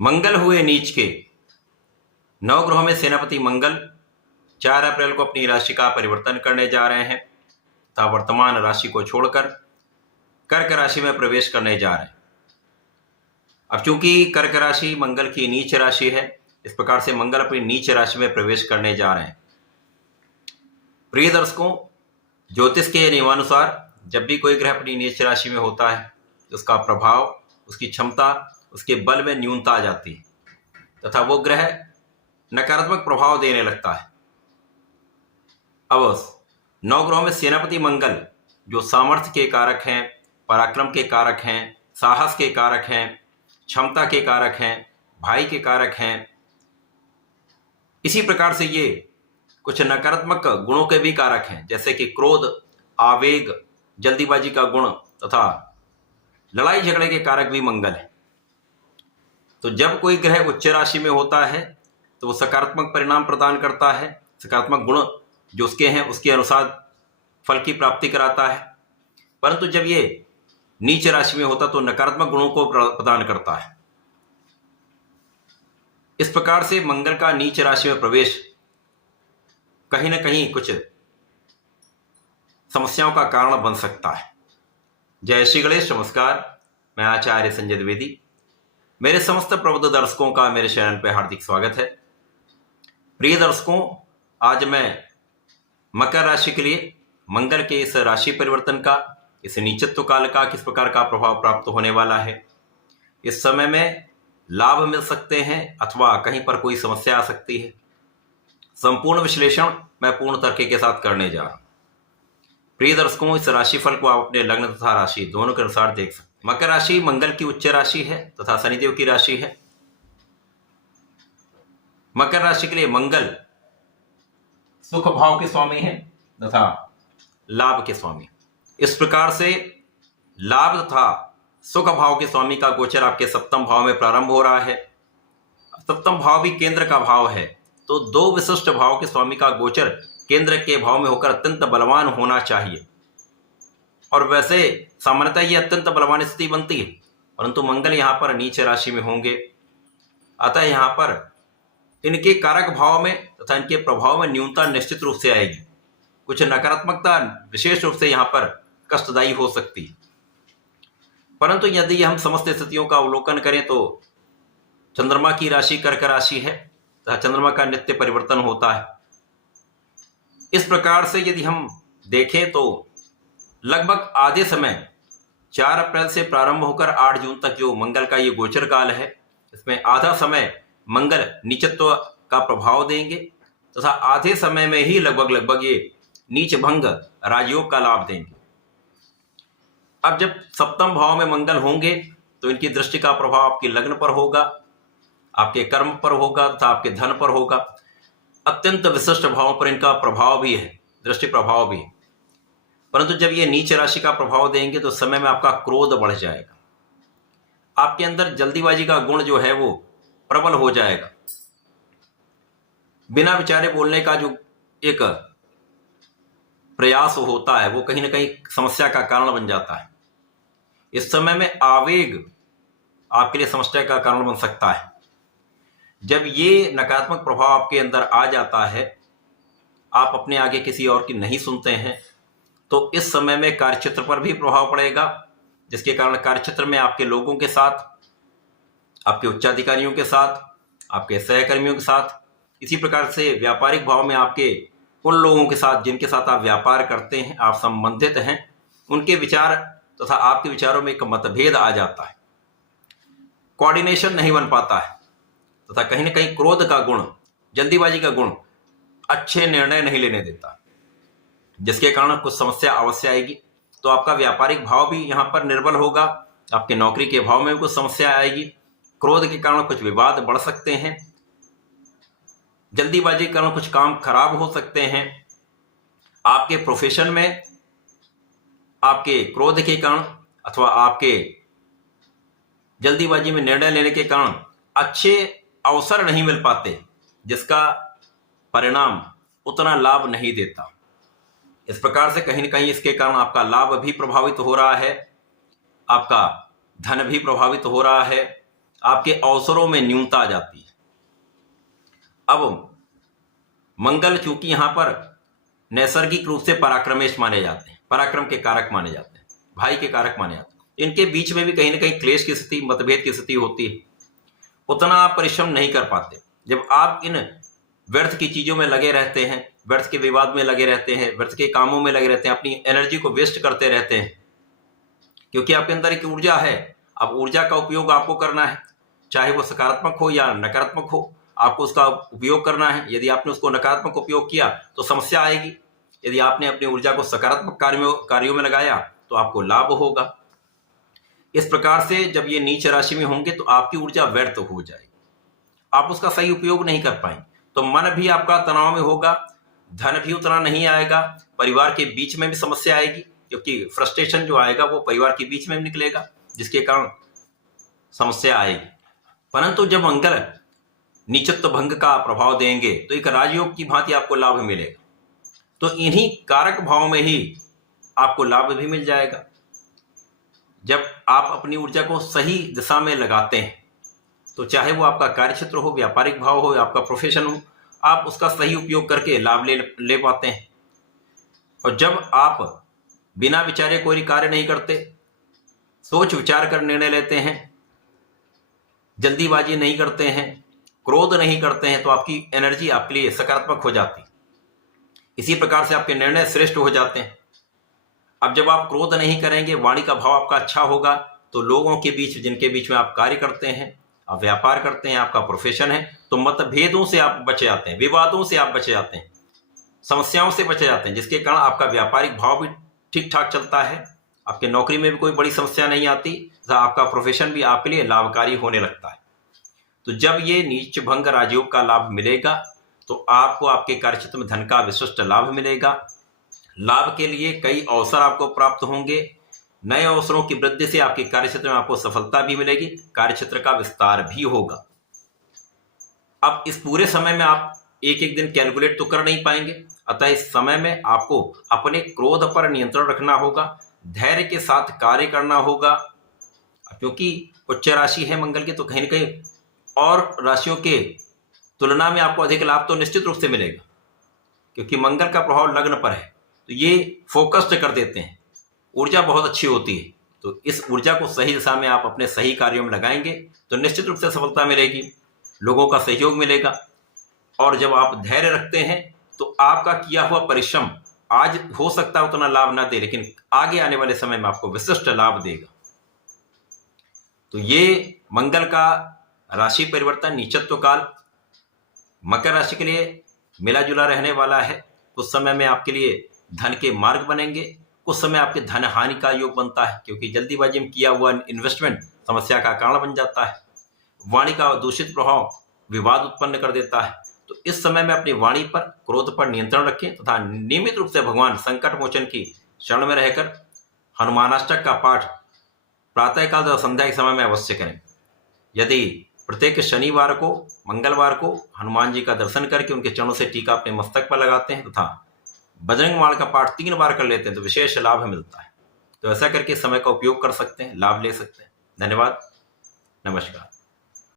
मंगल हुए नीच के। नवग्रहों में सेनापति मंगल 4 अप्रैल को अपनी राशि का परिवर्तन करने जा रहे हैं तथा वर्तमान राशि को छोड़कर कर्क राशि में प्रवेश करने जा रहे हैं। अब चूंकि कर्क राशि मंगल की नीच राशि है, इस प्रकार से मंगल अपनी नीच राशि में प्रवेश करने जा रहे हैं। प्रिय दर्शकों, ज्योतिष के नियमानुसार जब भी कोई ग्रह अपनी नीच राशि में होता है, उसका प्रभाव, उसकी क्षमता, उसके बल में न्यूनता आ जाती है तथा वो ग्रह नकारात्मक प्रभाव देने लगता है। अब नवग्रहों में सेनापति मंगल जो सामर्थ्य के कारक हैं, पराक्रम के कारक हैं, साहस के कारक हैं, क्षमता के कारक हैं, भाई के कारक हैं, इसी प्रकार से ये कुछ नकारात्मक गुणों के भी कारक हैं, जैसे कि क्रोध, आवेग, जल्दीबाजी का गुण तथा लड़ाई झगड़े के कारक भी मंगल है। तो जब कोई ग्रह उच्च राशि में होता है तो वो सकारात्मक परिणाम प्रदान करता है, सकारात्मक गुण जो उसके हैं उसके अनुसार फल की प्राप्ति कराता है। परंतु जब ये नीच राशि में होता तो नकारात्मक गुणों को प्रदान करता है। इस प्रकार से मंगल का नीच राशि में प्रवेश कहीं ना कहीं कुछ समस्याओं का कारण बन सकता है। जय श्री गणेश, नमस्कार। मैं आचार्य संजय द्विवेदी। मेरे समस्त प्रबुद्ध दर्शकों का मेरे चैनल पर हार्दिक स्वागत है। प्रिय दर्शकों, आज मैं मकर राशि के लिए मंगल के इस राशि परिवर्तन का, इस नीचत्व काल का किस प्रकार का प्रभाव प्राप्त होने वाला है, इस समय में लाभ मिल सकते हैं अथवा कहीं पर कोई समस्या आ सकती है, संपूर्ण विश्लेषण मैं पूर्ण तर्क के साथ करने जा रहा हूं। प्रिय दर्शकों, इस राशिफल को आप अपने लग्न तथा राशि दोनों के अनुसार देख सकते हैं। मकर राशि मंगल की उच्च राशि है तथा शनिदेव की राशि है। मकर राशि के लिए मंगल सुख भाव के स्वामी है तथा लाभ के स्वामी। इस प्रकार से लाभ तथा सुख भाव के स्वामी का गोचर आपके सप्तम भाव में प्रारंभ हो रहा है। सप्तम भाव भी केंद्र का भाव है, तो 2 विशिष्ट भाव के स्वामी का गोचर केंद्र के भाव में होकर अत्यंत बलवान होना चाहिए। और वैसे सामान्यतः ये अत्यंत बलवान स्थिति बनती है, परंतु मंगल यहाँ पर नीच राशि में होंगे, अतः यहाँ पर इनके कारक भाव में तथा इनके प्रभाव में न्यूनता निश्चित रूप से आएगी। कुछ नकारात्मकता विशेष रूप से यहाँ पर कष्टदायी हो सकती है। परंतु यदि हम समस्त स्थितियों का अवलोकन करें तो चंद्रमा की राशि कर्क राशि है तथा चंद्रमा का नित्य परिवर्तन होता है। इस प्रकार से यदि हम देखें तो लगभग आधे समय 4 अप्रैल से प्रारंभ होकर 8 जून तक जो मंगल का ये गोचर काल है, इसमें आधा समय मंगल नीचत्व का प्रभाव देंगे तथा आधे समय में ही लगभग ये नीच भंग राजयोग का लाभ देंगे। अब जब सप्तम भाव में मंगल होंगे तो इनकी दृष्टि का प्रभाव आपके लग्न पर होगा, आपके कर्म पर होगा तथा आपके धन पर होगा। अत्यंत विशिष्ट भावों पर इनका प्रभाव भी है, दृष्टि प्रभाव भी है। परंतु जब ये नीच राशि का प्रभाव देंगे तो समय में आपका क्रोध बढ़ जाएगा, आपके अंदर जल्दीबाजी का गुण जो है वो प्रबल हो जाएगा। बिना विचारे बोलने का जो एक प्रयास होता है वो कहीं ना कहीं समस्या का कारण बन जाता है। इस समय में आवेग आपके लिए समस्या का कारण बन सकता है। जब ये नकारात्मक प्रभाव आपके अंदर आ जाता है, आप अपने आगे किसी और की नहीं सुनते हैं, तो इस समय में कार्यक्षेत्र पर भी प्रभाव पड़ेगा, जिसके कारण कार्यक्षेत्र में आपके लोगों के साथ, आपके उच्चाधिकारियों के साथ, आपके सहकर्मियों के साथ, इसी प्रकार से व्यापारिक भाव में आपके उन लोगों के साथ जिनके साथ आप व्यापार करते हैं, आप संबंधित हैं, उनके विचार तथा आपके विचारों में एक मतभेद आ जाता है, कोऑर्डिनेशन नहीं बन पाता है तथा कहीं ना कहीं क्रोध का गुण, जल्दीबाजी का गुण अच्छे निर्णय नहीं लेने देता, जिसके कारण कुछ समस्या अवश्य आएगी। तो आपका व्यापारिक भाव भी यहाँ पर निर्बल होगा, आपके नौकरी के भाव में भी कुछ समस्या आएगी, क्रोध के कारण कुछ विवाद बढ़ सकते हैं, जल्दीबाजी के कारण कुछ काम खराब हो सकते हैं। आपके प्रोफेशन में आपके क्रोध के कारण अथवा आपके जल्दीबाजी में निर्णय लेने के कारण अच्छे अवसर नहीं मिल पाते, जिसका परिणाम उतना लाभ नहीं देता। इस प्रकार से कहीं न कहीं इसके कारण आपका लाभ भी प्रभावित हो रहा है, आपका धन भी प्रभावित हो रहा है, आपके अवसरों में न्यूनता आ जाती है। अब मंगल चूंकि यहां पर नैसर्गिक रूप से पराक्रमेश माने जाते हैं, पराक्रम के कारक माने जाते हैं, भाई के कारक माने जाते हैं, इनके बीच में भी कहीं ना कहीं क्लेश की स्थिति, मतभेद की स्थिति होती है। उतना आप परिश्रम नहीं कर पाते। जब आप इन व्यर्थ की चीजों में लगे रहते हैं, व्यर्थ के विवाद में लगे रहते हैं, व्यर्थ के कामों में लगे रहते हैं, अपनी एनर्जी को वेस्ट करते रहते हैं, क्योंकि आपके अंदर एक ऊर्जा है। अब ऊर्जा का उपयोग आपको करना है, चाहे वो सकारात्मक हो या नकारात्मक हो, आपको उसका उपयोग करना है। यदि आपने उसको नकारात्मक उपयोग किया तो समस्या आएगी। यदि आपने अपनी ऊर्जा को सकारात्मक कार्यों में लगाया तो आपको लाभ होगा। इस प्रकार से जब ये नीच राशि में होंगे तो आपकी ऊर्जा व्यर्थ हो जाएगी, आप उसका सही उपयोग नहीं कर पाएंगे। तो मन भी आपका तनाव में होगा, धन भी उतना नहीं आएगा, परिवार के बीच में भी समस्या आएगी, क्योंकि फ्रस्ट्रेशन जो आएगा वो परिवार के बीच में भी निकलेगा, जिसके कारण समस्या आएगी। परंतु जब मंगल नीचत्व भंग का प्रभाव देंगे तो एक राजयोग की भांति आपको लाभ मिलेगा। तो इन्हीं कारक भाव में ही आपको लाभ भी मिल जाएगा। जब आप अपनी ऊर्जा को सही दिशा में लगाते हैं तो चाहे वो आपका कार्यक्षेत्र हो, व्यापारिक भाव हो या आपका प्रोफेशन हो, आप उसका सही उपयोग करके लाभ ले पाते हैं। और जब आप बिना विचारे कोई कार्य नहीं करते, सोच विचार कर निर्णय लेते हैं, जल्दीबाजी नहीं करते हैं, क्रोध नहीं करते हैं, तो आपकी एनर्जी आपके लिए सकारात्मक हो जाती। इसी प्रकार से आपके निर्णय श्रेष्ठ हो जाते हैं। अब जब आप क्रोध नहीं करेंगे, वाणी का भाव आपका अच्छा होगा, तो लोगों के बीच, जिनके बीच में आप कार्य करते हैं, आप व्यापार करते हैं, आपका प्रोफेशन है, तो मतभेदों से आप बचे जाते हैं, विवादों से आप बचे जाते हैं, समस्याओं से बचे जाते हैं, जिसके कारण आपका व्यापारिक भाव भी ठीक ठाक चलता है, आपके नौकरी में भी कोई बड़ी समस्या नहीं आती, आपका प्रोफेशन भी आपके लिए लाभकारी होने लगता है। तो जब ये नीच भंग राजयोग का लाभ मिलेगा तो आपको आपके कार्यक्षेत्र में धन का विशिष्ट लाभ मिलेगा। लाभ के लिए कई अवसर आपको प्राप्त होंगे। नए अवसरों की वृद्धि से आपके कार्यक्षेत्र में आपको सफलता भी मिलेगी, कार्यक्षेत्र का विस्तार भी होगा। अब इस पूरे समय में आप एक एक दिन कैलकुलेट तो कर नहीं पाएंगे, अतः इस समय में आपको अपने क्रोध पर नियंत्रण रखना होगा, धैर्य के साथ कार्य करना होगा। क्योंकि उच्च राशि है मंगल की, तो कहीं ना कहीं और राशियों के तुलना में आपको अधिक लाभ तो निश्चित रूप से मिलेगा, क्योंकि मंगल का प्रभाव लग्न पर है, तो ये फोकस्ड कर देते हैं, ऊर्जा बहुत अच्छी होती है। तो इस ऊर्जा को सही दिशा में आप अपने सही कार्यों में लगाएंगे तो निश्चित रूप से सफलता मिलेगी, लोगों का सहयोग मिलेगा। और जब आप धैर्य रखते हैं तो आपका किया हुआ परिश्रम आज हो सकता है उतना लाभ ना दे, लेकिन आगे आने वाले समय में आपको विशिष्ट लाभ देगा। तो ये मंगल का राशि परिवर्तन, नीचत्व काल मकर राशि के लिए मिला जुला रहने वाला है। कुछ समय में आपके लिए धन के मार्ग बनेंगे, कुछ समय आपके धन हानि का योग बनता है, क्योंकि जल्दीबाजी में किया हुआ इन्वेस्टमेंट समस्या का कारण बन जाता है। वाणी का दूषित प्रभाव विवाद उत्पन्न कर देता है। तो इस समय में अपनी वाणी पर, क्रोध पर नियंत्रण रखें तथा नियमित रूप से भगवान संकट मोचन की शरण में रहकर हनुमानाष्टक का पाठ प्रातःकाल तथा संध्या के समय में अवश्य करें। यदि प्रत्येक शनिवार को, मंगलवार को हनुमान जी का दर्शन करके उनके चरणों से टीका अपने मस्तक पर लगाते हैं तथा बजरंग माल का पाठ 3 बार कर लेते हैं तो विशेष लाभ मिलता है। तो ऐसा करके समय का उपयोग कर सकते हैं, लाभ ले सकते हैं। धन्यवाद, नमस्कार।